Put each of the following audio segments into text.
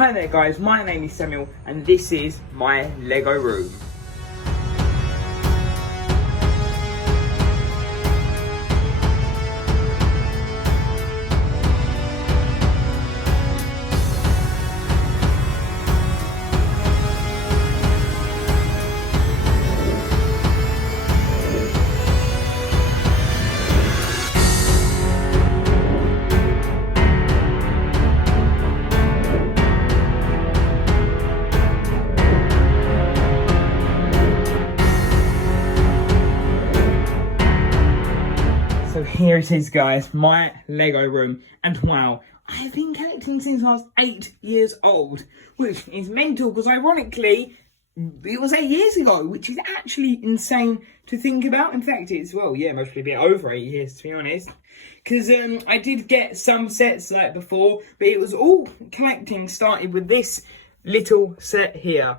Hi there guys, my name is Samuel and this is my Lego room. So here it is guys, my Lego room, and wow, I've been collecting since I was 8 years old, which is mental because ironically, it was 8 years ago, which is actually insane to think about. In fact, it's, well, yeah, mostly a bit over 8 years to be honest, because I did get some sets like before, but it was all collecting started with this little set here.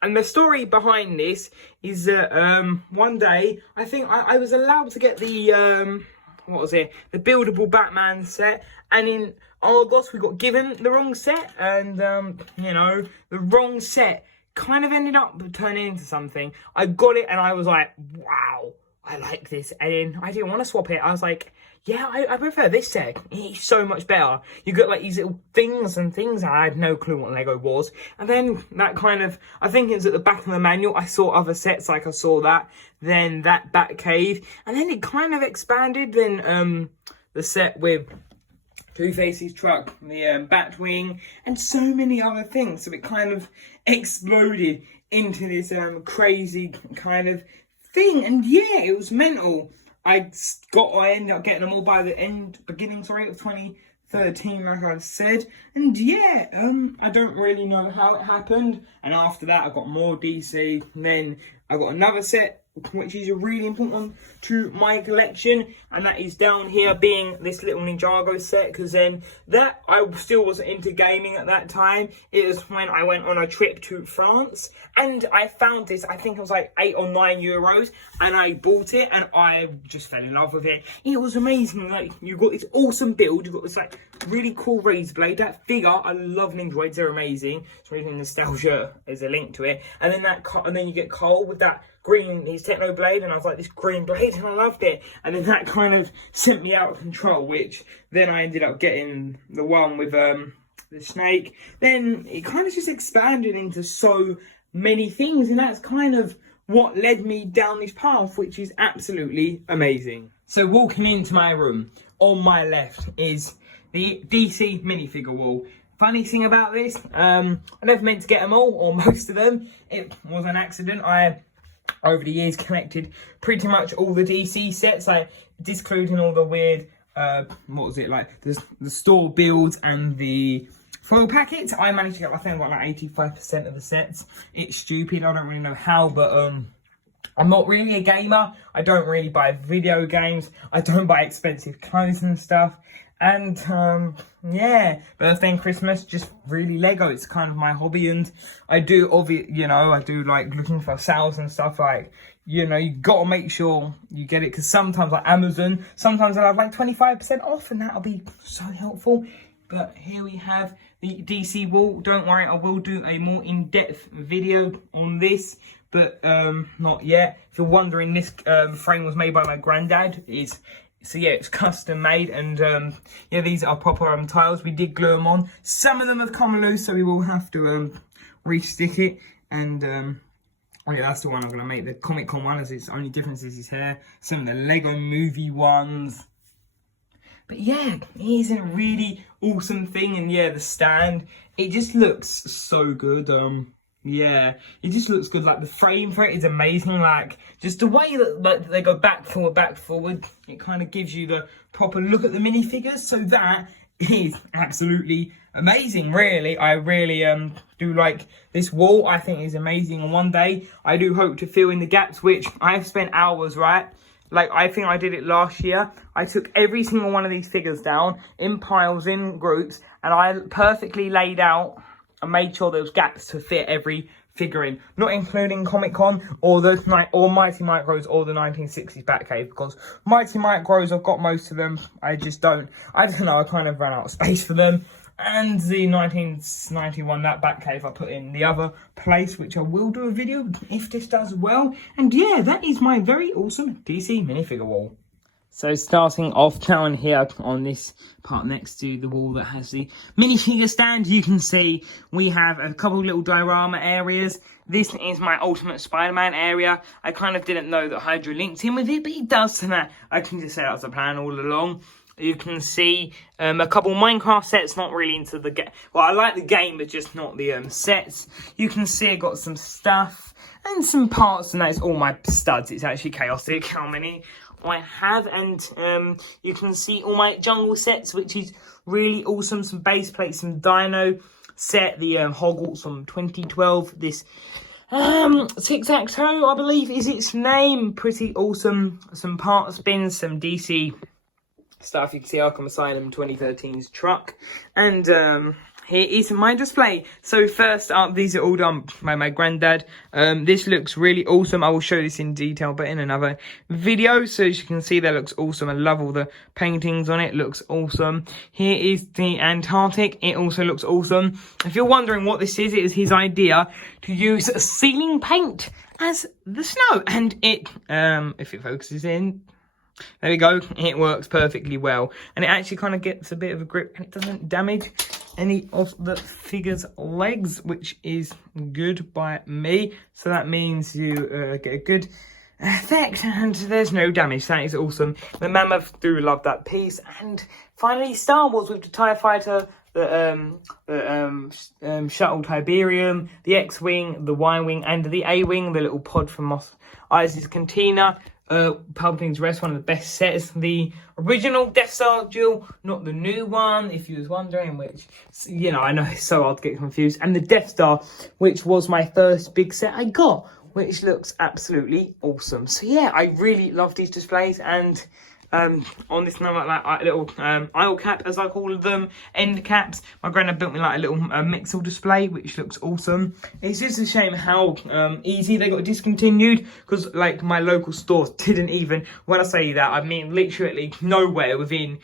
And the story behind this is that one day, I think I was allowed to get the, what was it? The buildable Batman set. And in Argos, we got given the wrong set. And, you know, the wrong set kind of ended up turning into something. I got it and I was like, wow, I like this. And then I didn't want to swap it. I was like, yeah, I prefer this set. It's so much better. You got like these little things and things. I had no clue what Lego was. And then that kind of, I think it was at the back of the manual. I saw other sets, like I saw that. Then that Batcave. And then it kind of expanded. Then the set with Two-Face's truck, the Batwing, and so many other things. So it kind of exploded into this crazy kind of thing. And yeah, it was mental. I ended up getting them all by the beginning of 2013, like I said. And yeah, I don't really know how it happened. And after that, I got more DC. And then I got another set, which is a really important one to my collection, and that is down here being this little Ninjago set, because then that I still wasn't into gaming at that time. It was when I went on a trip to France and I found this, I think it was like €8 or €9, and I bought it and I just fell in love with it. It was amazing. Like, you got this awesome build, you got this like really cool razor blade. That figure, I love Ninjagoids, they're amazing. So even nostalgia is a link to it. And then and then you get Cole with that green, his techno blade, and I was like, this green blade, and I loved it. And then that kind of sent me out of control, which then I ended up getting the one with the snake. Then it kind of just expanded into so many things, and that's kind of what led me down this path, which is absolutely amazing. So walking into my room, on my left is the DC minifigure wall. Funny thing about this, I never meant to get them all, or most of them. It was an accident. I, over the years, collected pretty much all the DC sets, like discluding all the weird, what was it, like the store builds and the foil packets. I managed to get, I think I got like 85% of the sets. It's stupid, I don't really know how, but I'm not really a gamer. I don't really buy video games. I don't buy expensive clothes and stuff. And yeah, birthday and Christmas, just really Lego. It's kind of my hobby, and I do I do like looking for sales and stuff. Like, you know, you gotta make sure you get it, because sometimes like Amazon, sometimes they'll have like 25% off, and that'll be so helpful. But here we have the DC wall. Don't worry, I will do a more in-depth video on this, but not yet. If you're wondering, this frame was made by my granddad. So yeah, it's custom made, and yeah, these are proper tiles. We did glue them on. Some of them have come loose, so we will have to re-stick it. And oh yeah, that's the one I'm gonna make. The Comic Con one, as its only difference is his hair. Some of the Lego movie ones. But yeah, it is a really awesome thing, and yeah, the stand, it just looks so good. Yeah, it just looks good. Like, the frame for it is amazing. Like, just the way that like they go back, forward, it kind of gives you the proper look at the minifigures. So that is absolutely amazing, really. I really do like this wall. I think is amazing. And one day, I do hope to fill in the gaps, which I've spent hours, right? Like, I think I did it last year. I took every single one of these figures down in piles, in groups, and I perfectly laid out and made sure there was gaps to fit every figure in, not including Comic Con or Mighty Micros or the 1960s Batcave, because Mighty Micros, I've got most of them. I don't know, I kind of ran out of space for them. and the 1991, that back cave I put in the other place, which I will do a video if this does well. And yeah, that is my very awesome DC minifigure wall. So starting off down here on this part next to the wall that has the minifigure stand, you can see we have a couple little diorama areas. This is my Ultimate Spider-Man area. I kind of didn't know that Hydra linked in with it, but it does to that. I can just say that's the plan all along. You can see a couple Minecraft sets, not really into the game. Well, I like the game, but just not the sets. You can see I got some stuff and some parts, and that's all my studs. It's actually chaotic how many I have, and you can see all my jungle sets, which is really awesome. Some base plates, some dino set, the Hogwarts from 2012. This Tic-Tac-Toe, I believe is its name. Pretty awesome. Some part spins, some DC stuff. You can see Arkham Asylum 2013's truck, and here is my display. So first up, these are all done by my granddad. This looks really awesome. I will show this in detail, but in another video. So as you can see, that looks awesome. I love all the paintings on it. Looks awesome. Here is the Antarctic. It also looks awesome. If you're wondering what this is, it is his idea to use ceiling paint as the snow. And it, if it focuses in, there we go. It works perfectly well. And it actually kind of gets a bit of a grip, and it doesn't damage any of the figure's legs, which is good by me. So that means you get a good effect, and there's no damage. That is awesome. The Mammoth, do love that piece. And finally, Star Wars with the TIE Fighter, the Shuttle Tiberium, the X-Wing, the Y-Wing, and the A-Wing, the little pod from Mos Eisley's Cantina. Palpatine's Rest, one of the best sets. The original Death Star duel, not the new one, if you was wondering, which, you know, I know it's so hard to get confused. And the Death Star, which was my first big set I got, which looks absolutely awesome. So yeah, I really love these displays. And on this number, like little aisle cap, as I call them, end caps, my granddad built me like a little Mixel display, which looks awesome. It's just a shame how easy they got discontinued, because like my local stores didn't even, when I say that, I mean literally nowhere within,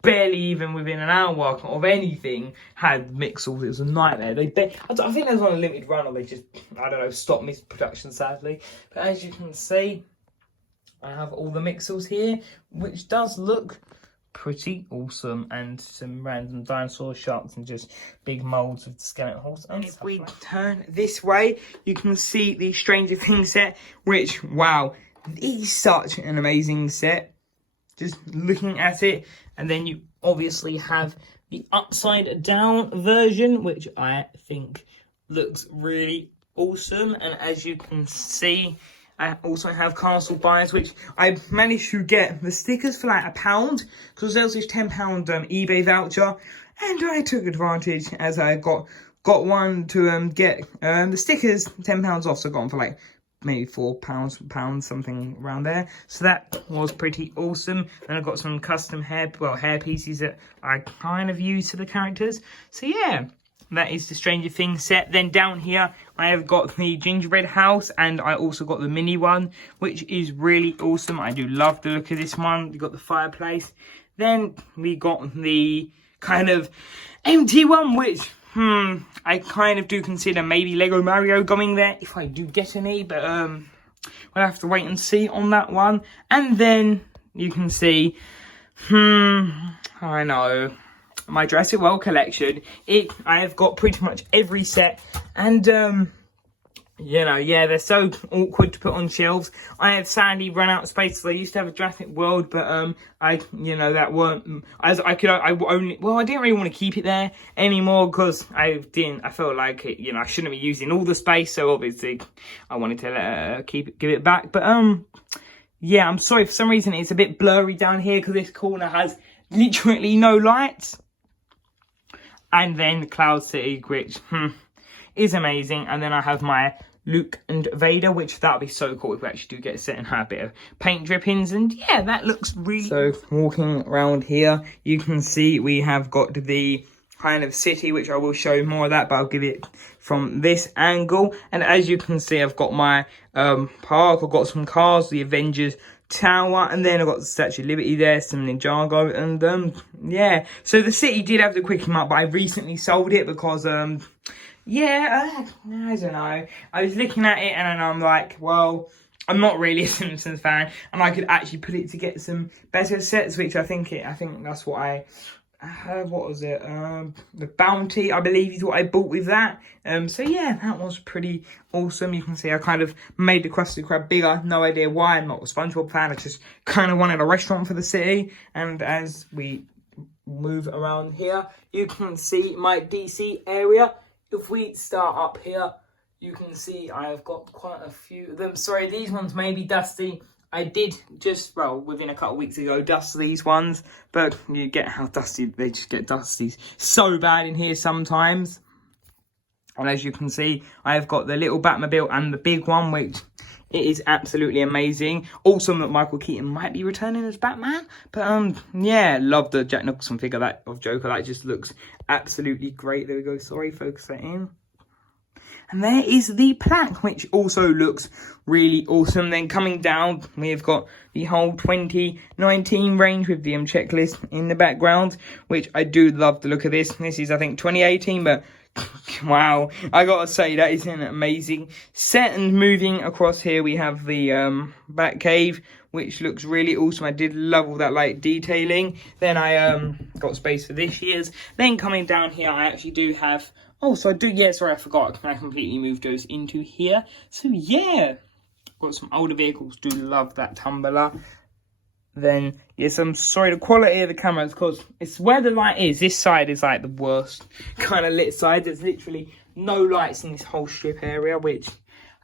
barely even within an hour of anything had Mixels. It was a nightmare. I think they was on a limited run, or they just, I don't know, stopped production sadly. But as you can see, I have all the Mixels here, which does look pretty awesome, and some random dinosaur sharks and just big molds of the skeleton horse. And if we turn this way, you can see the Stranger Things set, which, wow, is such an amazing set. Just looking at it, and then you obviously have the upside down version, which I think looks really awesome. And as you can see, I also have Castle Buys, which I managed to get the stickers for like £1, because there was this £10 eBay voucher, and I took advantage as I got one to get the stickers £10 off, so I got them for like maybe £4, something around there. So that was pretty awesome. Then I got some custom hair pieces that I kind of use for the characters. So yeah, that is the Stranger Things set. Then down here, I have got the gingerbread house, and I also got the mini one, which is really awesome. I do love the look of this one. We got the fireplace. Then we got the kind of empty one, which, I kind of do consider maybe Lego Mario going there, if I do get any, but we'll have to wait and see on that one. And then you can see, I know, my Jurassic World collection. I have got pretty much every set, and you know, yeah, they're so awkward to put on shelves. I have sadly run out of space. So I used to have a Jurassic World, but that weren't as I didn't really want to keep it there anymore, because I felt like it, I shouldn't be using all the space. So obviously, I wanted to give it back. But yeah, I'm sorry, for some reason it's a bit blurry down here, because this corner has literally no lights. And then Cloud City, which is amazing. And then I have my Luke and Vader, which that would be so cool if we actually do get a set and have a bit of paint drippings. And yeah, that looks really... So walking around here, you can see we have got the kind of city, which I will show you more of that, but I'll give it from this angle. And as you can see, I've got my park. I've got some cars, the Avengers Tower, and then I've got the Statue of Liberty there, some Ninjago, and yeah. So the city did have to quicken up, but I recently sold it because yeah, I don't know. I was looking at it and I'm like, well, I'm not really a Simpsons fan, and I could actually put it to get some better sets, which I think that's what I. What was it? The Bounty, I believe, is what I bought with that. So yeah, that was pretty awesome. You can see I kind of made the Krusty Krab bigger. No idea why. I'm not a SpongeBob fan. I just kind of wanted a restaurant for the city. And as we move around here, you can see my DC area. If we start up here, you can see I've got quite a few of them. Sorry, these ones may be dusty. I did just, well, within a couple of weeks ago, dust these ones. But you get how dusty, they just get dusty so bad in here sometimes. And as you can see, I've got the little Batmobile and the big one, which it is absolutely amazing. Awesome that Michael Keaton might be returning as Batman. But yeah, love the Jack Nicholson figure of Joker. That just looks absolutely great. There we go. Sorry, focus that in. And there is the plaque, which also looks really awesome. Then coming down, we've got the whole 2019 range with the checklist in the background, which I do love the look of this. This is, I think, 2018, but wow, I gotta say, that is an amazing set. And moving across here, we have the Batcave, which looks really awesome. I did love all that light detailing. Then I got space for this year's. Then coming down here, I actually do have... Oh, so I do, yeah, sorry, I forgot. I completely moved those into here. So, yeah, got some older vehicles. Do love that tumbler. Then, yes, I'm sorry, the quality of the camera is because it's where the light is. This side is like the worst kind of lit side. There's literally no lights in this whole strip area, which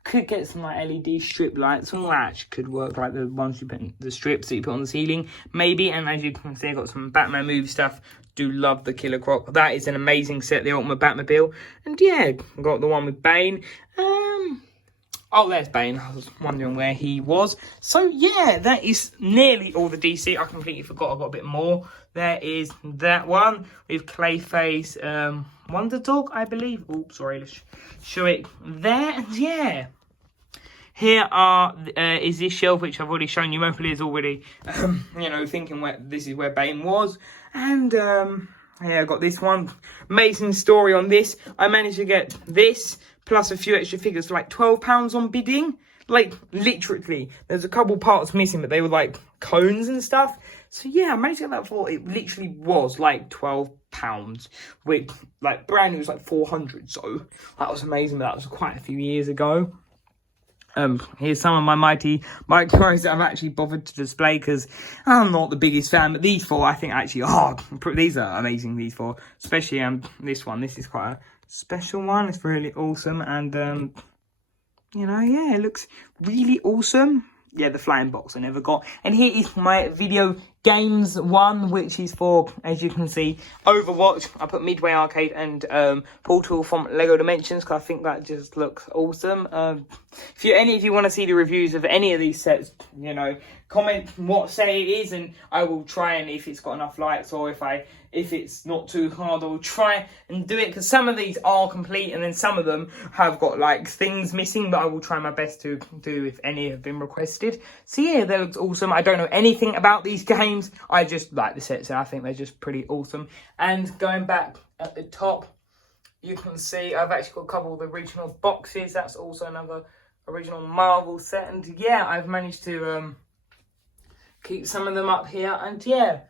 could get some like LED strip lights. Some actually could work, like the ones you put in the strips that you put on the ceiling, maybe. And as you can see, I've got some Batman movie stuff. Do love the Killer Croc. That is an amazing set, the Ultimate Batmobile. And yeah, got the one with Bane. Oh, there's Bane. I was wondering where he was. So yeah, that is nearly all the DC. I completely forgot I've got a bit more. There is that one with Clayface, Wonder Dog, I believe. Oh, sorry, let's show it there. And yeah. Here is this shelf, which I've already shown you. Hopefully is already, you know, thinking this is where Bane was. And, yeah, I got this one. Amazing story on this. I managed to get this, plus a few extra figures for like £12 on bidding. Like, literally. There's a couple parts missing, but they were like cones and stuff. So, yeah, I managed to get that for, it literally was like £12. Which, like, brand new was like 400. So, that was amazing, but that was quite a few years ago. Here's some of my mighty micros that I've actually bothered to display because I'm not the biggest fan, but these four I think actually these are amazing, these four, especially this one. This is quite a special one. It's really awesome, and you know, yeah, it looks really awesome. Yeah, the flying box I never got. And here is my video games one, which is for, as you can see, Overwatch. I put Midway Arcade and Portal from Lego Dimensions because I think that just looks awesome. If any of you want to see the reviews of any of these sets, you know, comment what set it is, and I will try, and if it's got enough likes, or if it's not too hard, I'll try and do it, because some of these are complete and then some of them have got like things missing, but I will try my best to do if any have been requested. So yeah, that looks awesome. I don't know anything about these games, I just like the sets, and I think they're just pretty awesome. And going back at the top, you can see I've actually got a couple of the original boxes. That's also another original Marvel set, and yeah, I've managed to keep some of them up here. And yeah,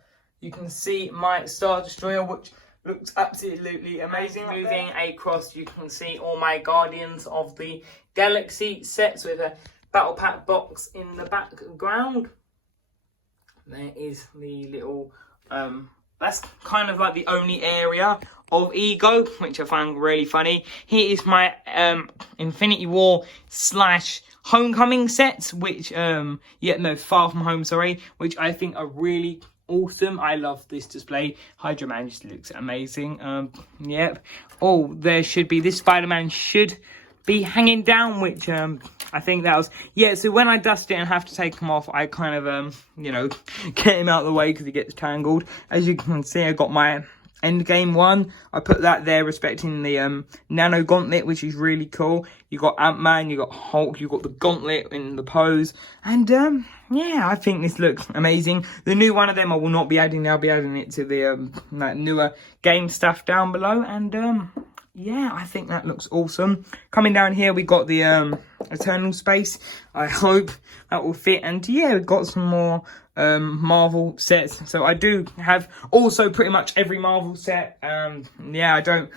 you can see my Star Destroyer, which looks absolutely amazing. Moving across, you can see all my Guardians of the Galaxy sets with a Battle Pack box in the background. There is the little, that's kind of like the only area of Ego, which I find really funny. Here is my Infinity War / Homecoming sets, which, Far From Home, sorry, which I think are really awesome. I love this display. Hydra Man just looks amazing. Yep. Oh, there should be, this Spider-Man should be hanging down, which I think that was, yeah, so when I dust it and have to take him off, I kind of, you know, get him out of the way because he gets tangled. As you can see, I got my Endgame one. I put that there respecting the nano gauntlet, which is really cool. You got Ant-Man, you got Hulk, you got the gauntlet in the pose, and yeah, I think this looks amazing. The new one of them I will not be adding. I'll be adding it to the that newer game stuff down below, and yeah, I think that looks awesome. Coming down here, we got the Eternal Space. I hope that will fit, and yeah, we've got some more Marvel sets. So I do have also pretty much every Marvel set. Yeah, I don't,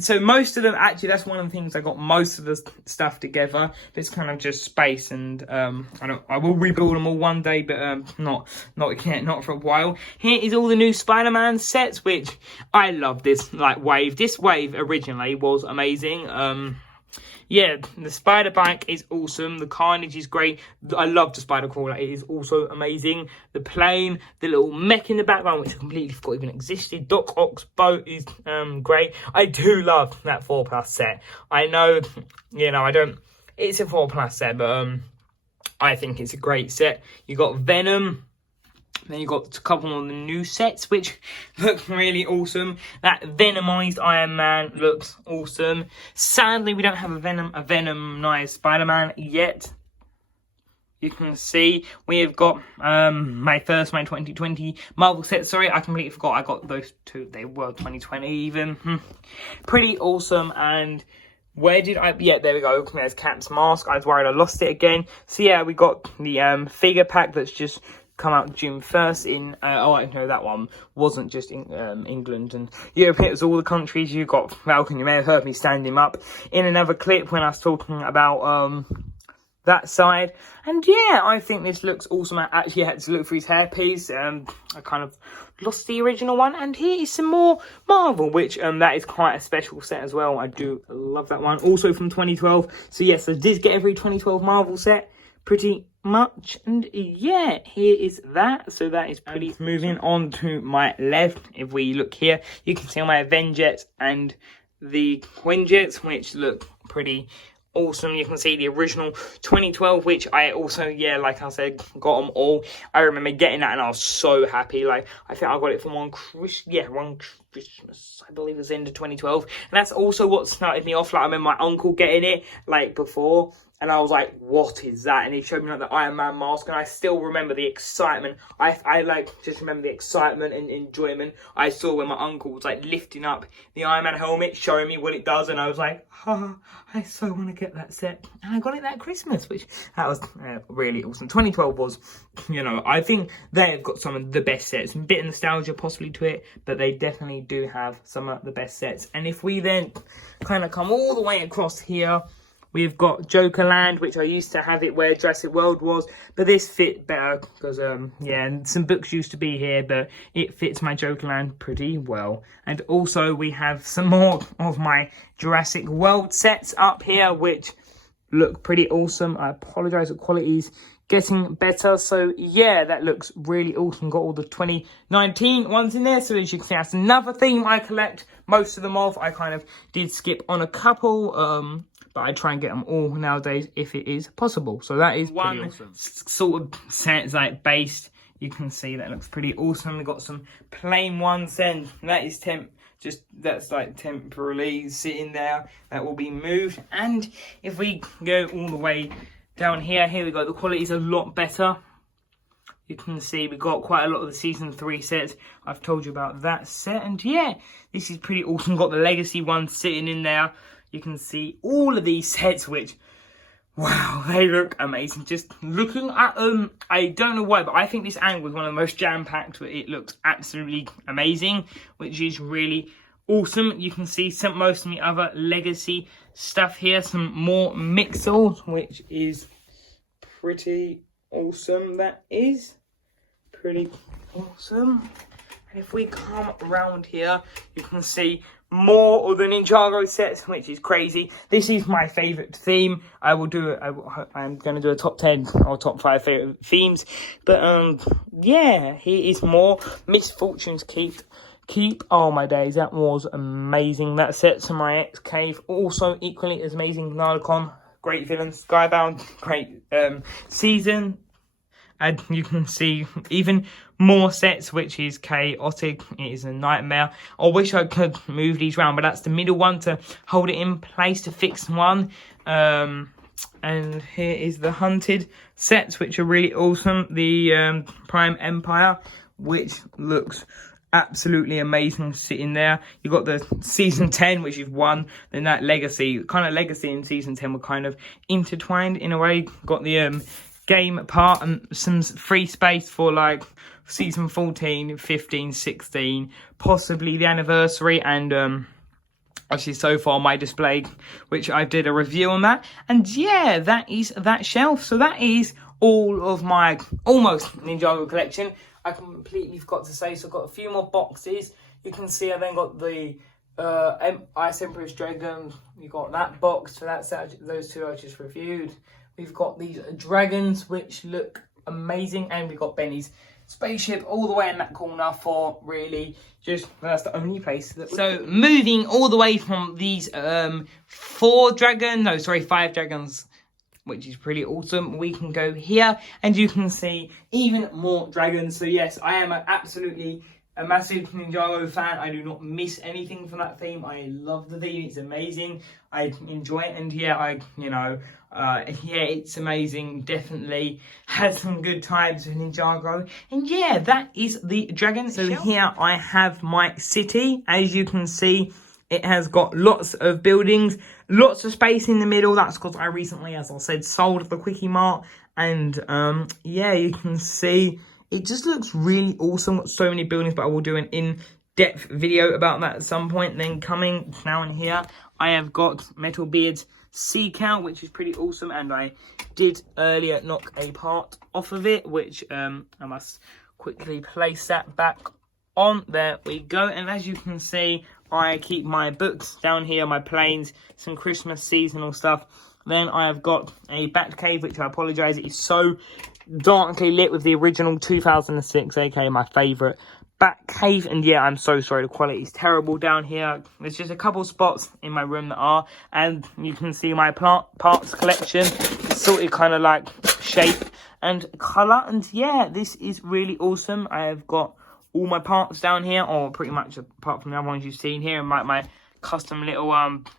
so most of them, actually that's one of the things, I got most of the stuff together. It's kind of just space, and I will rebuild them all one day, but not yet, not for a while. Here is all the new Spider-Man sets, which I love. This wave, originally was amazing. Yeah, the spider bike is awesome. The Carnage is great. I love the spider crawler. It is also amazing. The plane, the little mech in the background, which I completely forgot even existed. Doc Ock's boat is great. I do love that 4+ set. I know, you know, I don't. It's a 4+ set, but I think it's a great set. You got Venom. Then you got a couple of the new sets, which look really awesome. That Venomized Iron Man looks awesome. Sadly, we don't have a Venomized Spider-Man yet. You can see we have got my 2020 Marvel set. Sorry, I completely forgot. I got those two. They were 2020 even. Pretty awesome. And where did I? Yeah, there we go. There's Cap's mask. I was worried I lost it again. So yeah, we got the figure pack that's just come out June 1st in oh, I know that one wasn't just in England and Europe. It was all the countries. You got Falcon. You may have heard me stand him up in another clip when I was talking about that side. And yeah, I think this looks awesome. I actually had to look for his hairpiece. I kind of lost the original one, and here is some more Marvel, which that is quite a special set as well. I do love that one, also from 2012. So yes, I did get every 2012 Marvel set pretty much, and yeah, here is that. So that is pretty. Moving on to my left, if we look here, you can see all my Avengers and the Quinjets, which look pretty awesome. You can see the original 2012, which I also, yeah, like I said, got them all. I remember getting that and I was so happy. Like, I think I got it from one Christmas, I believe it was end of 2012, and that's also what started me off. Like, I remember my uncle getting it like before, and I was like, what is that? And he showed me like the Iron Man mask, and I still remember the excitement. I like just remember the excitement and enjoyment I saw when my uncle was like lifting up the Iron Man helmet, showing me what it does, and I was like, oh, I so want to get that set. And I got it that Christmas, which that was really awesome. 2012 was, you know, I think they've got some of the best sets. A bit of nostalgia possibly to it, but they definitely do have some of the best sets. And if we then kind of come all the way across here, we've got Jokerland, which I used to have it where Jurassic World was, but this fit better because, yeah, and some books used to be here, but it fits my Jokerland pretty well. And also we have some more of my Jurassic World sets up here, which look pretty awesome. I apologise, the quality's getting better. So yeah, that looks really awesome. Got all the 2019 ones in there. So as you can see, that's another theme I collect most of them of. I kind of did skip on a couple, but I try and get them all nowadays if it is possible. So that is one awesome. Sort of set like based. You can see that looks pretty awesome. We've got some plain ones, and that is that's like temporarily sitting there. That will be moved. And if we go all the way down here we go. The quality is a lot better. You can see we've got quite a lot of the season 3 sets. I've told you about that set, and yeah, this is pretty awesome. Got the legacy one sitting in there. You can see all of these sets, which, wow, they look amazing. Just looking at them, I don't know why, but I think this angle is one of the most jam-packed. It looks absolutely amazing, which is really awesome. You can see most of the other legacy stuff here. Some more Mixels, which is pretty awesome. That is pretty awesome. And if we come around here, you can see more of the Ninjago sets, which is crazy. This is my favourite theme. I'm going to do a top 10 or top 5 favourite themes. But yeah, here is more Misfortunes Keep. Oh my days, that was amazing. That set to my X Cave, also equally as amazing. Narcon, great villain. Skybound, great season. And you can see even more sets, which is chaotic. It is a nightmare. I wish I could move these around, but that's the middle one to hold it in place to fix one. And here is the hunted sets, which are really awesome. The Prime Empire, which looks absolutely amazing sitting there. You got the season 10, which is one. Then that legacy, kind of legacy and season 10 were kind of intertwined in a way. Got the game part and some free space for like season 14, 15, 16, possibly the anniversary, and actually so far my display, which I did a review on that. And yeah, that is that shelf. So that is all of my almost Ninjago collection. I completely forgot to say, so I've got a few more boxes. You can see I then got the Ice Emperor's Dragon. You got that box, so that's those two I just reviewed. We've got these dragons, which look amazing, and we've got Benny's spaceship all the way in that corner for really just, that's the only place that. So moving all the way from these 5 dragons, which is pretty awesome, we can go here and you can see even more dragons. So yes, I am absolutely a massive Ninjago fan. I do not miss anything from that theme. I love the theme, it's amazing, I enjoy it, and yeah, yeah, it's amazing. Definitely had some good times with Ninjago. And yeah, that is the dragon. So here I have my city. As you can see, it has got lots of buildings, lots of space in the middle. That's because I recently, as I said, sold the Quickie Mart. And yeah, you can see it just looks really awesome. Got so many buildings, but I will do an in-depth video about that at some point. Then coming down here, I have got Metalbeard's Sea Cow, which is pretty awesome, and I did earlier knock a part off of it, which I must quickly place that back on. There we go. And as you can see, I keep my books down here, my planes, some Christmas seasonal stuff. Then I have got a Batcave, which I apologise, it is so darkly lit with the original 2006, aka my favourite Batcave. And yeah, I'm so sorry, the quality is terrible down here. There's just a couple spots in my room that are, and you can see my parts collection. It's sort of kind of like shape and colour, and yeah, this is really awesome. I have got all my parts down here, or pretty much apart from the other ones you've seen here, and my custom little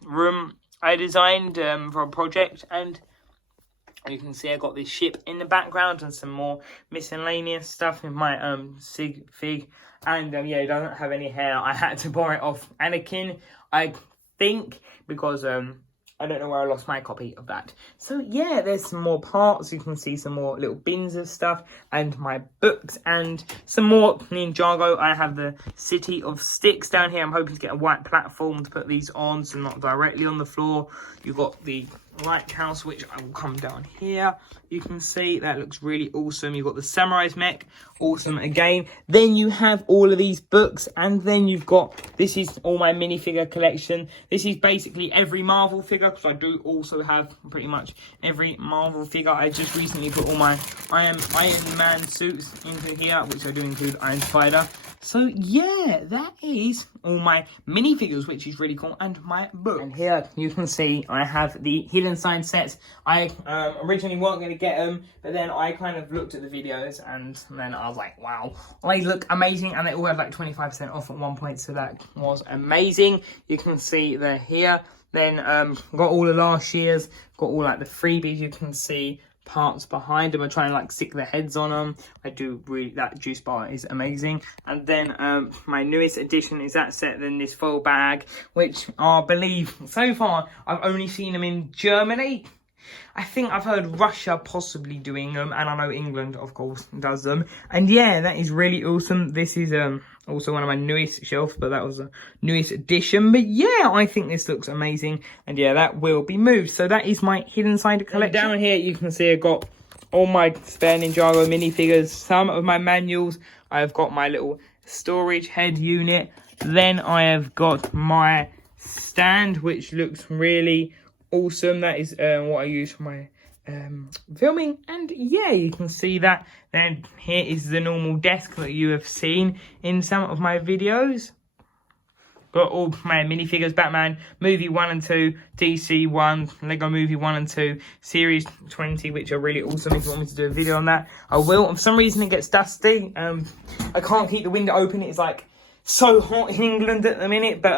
room I designed for a project. And you can see I got this ship in the background and some more miscellaneous stuff with my sig fig. And yeah, it doesn't have any hair. I had to borrow it off Anakin, I think, because I don't know where I lost my copy of that. So yeah, there's some more parts. You can see some more little bins of stuff and my books and some more Ninjago. I have the City of Sticks down here. I'm hoping to get a white platform to put these on, so not directly on the floor. You've got the lighthouse, which I will come down here. You can see that looks really awesome. You've got the Samurai's mech, awesome again. Then you have all of these books, and then you've got, this is all my minifigure collection. This is basically every Marvel figure, because I do also have pretty much every Marvel figure. I just recently put all my Iron Man suits into here, which I do include Iron Spider. So yeah, that is all my minifigures, which is really cool, and my book. And here you can see I have the Hidden Side sets. I originally weren't going to get them, but then I kind of looked at the videos, and then I was like, wow, they look amazing, and they all had like 25% off at one point, so that was amazing. You can see they're here. Then got all the last year's, got all like the freebies. You can see parts behind them. I try and like stick their heads on them. I do really, that juice bar is amazing. And then my newest addition is that set, then this foil bag, which I believe so far I've only seen them in Germany. I think I've heard Russia possibly doing them, and I know England, of course, does them. And yeah, that is really awesome. This is also one of my newest shelves, but that was a newest addition. But yeah, I think this looks amazing, and yeah, that will be moved. So that is my Hidden Side collection. And down here, you can see I've got all my spare Ninjago minifigures, some of my manuals. I've got my little storage head unit. Then I have got my stand, which looks really awesome. That is what I use for my filming, and yeah, you can see that. Then here is the normal desk that you have seen in some of my videos. got all my minifigures, Batman movie 1 and 2, DC 1, Lego movie 1 and 2, series 20, which are really awesome. If you want me to do a video on that, I will. And for some reason it gets dusty. I can't keep the window open. It's like so hot in England at the minute, but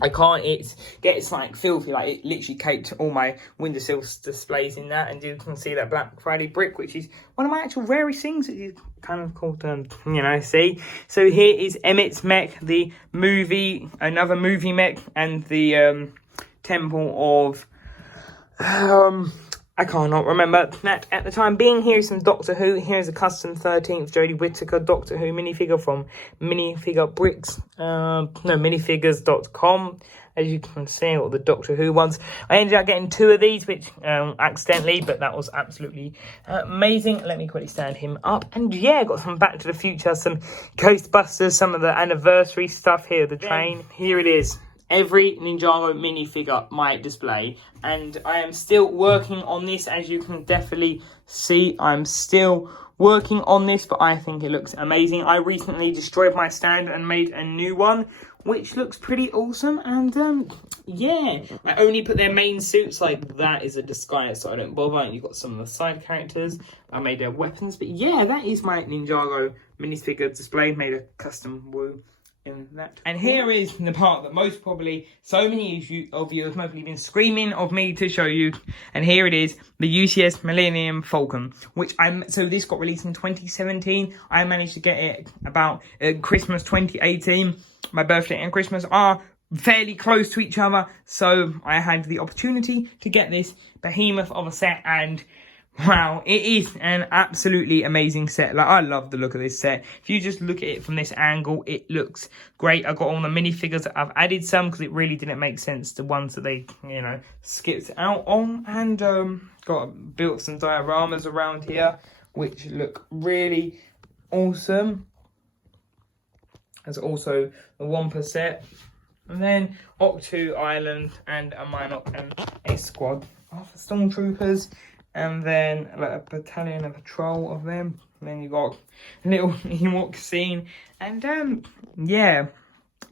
I can't, it gets like filthy, like it literally caked all my windowsill displays in that, and you can see that Black Friday brick, which is one of my actual rarest things. It is kind of called, see. So here is Emmett's mech, the movie, another movie mech, and the temple of, I cannot remember that at the time being. Here is some Doctor Who. Here's a custom 13th Jodie Whittaker Doctor Who minifigure from Minifigure Bricks, minifigures.com. As you can see, all the Doctor Who ones. I ended up getting 2 of these, which accidentally, but that was absolutely amazing. Let me quickly stand him up. And yeah, got some Back to the Future, some Ghostbusters, some of the anniversary stuff here, the train. Here it is. Every Ninjago minifigure might display, and I am still working on this. As you can definitely see, I'm still working on this, but I think it looks amazing. I recently destroyed my stand and made a new one, which looks pretty awesome. And yeah, I only put their main suits, like that is a disguise, so I don't bother. And you've got some of the side characters. I made their weapons, but yeah, that is my Ninjago minifigure display. Made a custom woo in that. And here is the part that most probably so many of you have mostly been screaming of me to show you. And here it is, the UCS Millennium Falcon, which so this got released in 2017. I managed to get it about Christmas 2018. My birthday and Christmas are fairly close to each other, so I had the opportunity to get this behemoth of a set, and wow, it is an absolutely amazing set. Like, I love the look of this set. If you just look at it from this angle, it looks great. I got all the minifigures. I've added some because it really didn't make sense, the ones that they, skipped out on. And built some dioramas around here, which look really awesome. There's also the Wampa set. And then Octu Island and a Minot and a squad of stormtroopers. And then like a battalion, a patrol of them. And then you got a little Ewok scene. And yeah,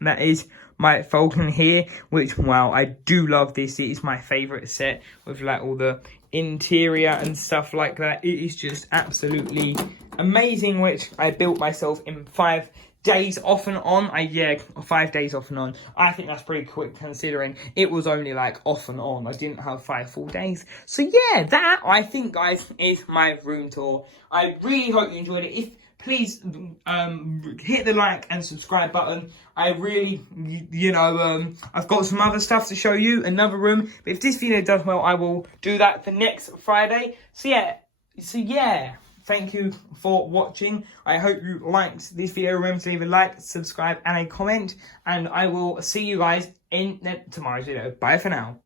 that is my Falcon here. Which, wow, I do love this. It is my favourite set with like all the interior and stuff like that. It is just absolutely amazing, which I built myself in 5 days off and on. 5 days off and on. I think that's pretty quick considering it was only like off and on. I didn't have 5 full days. So yeah, that I think, guys, is my room tour. I really hope you enjoyed it. Please hit the like and subscribe button. I really, I've got some other stuff to show you, another room. But if this video does well, I will do that for next Friday. So yeah. Thank you for watching. I hope you liked this video. Remember to leave a like, subscribe, and a comment. And I will see you guys in tomorrow's video. Bye for now.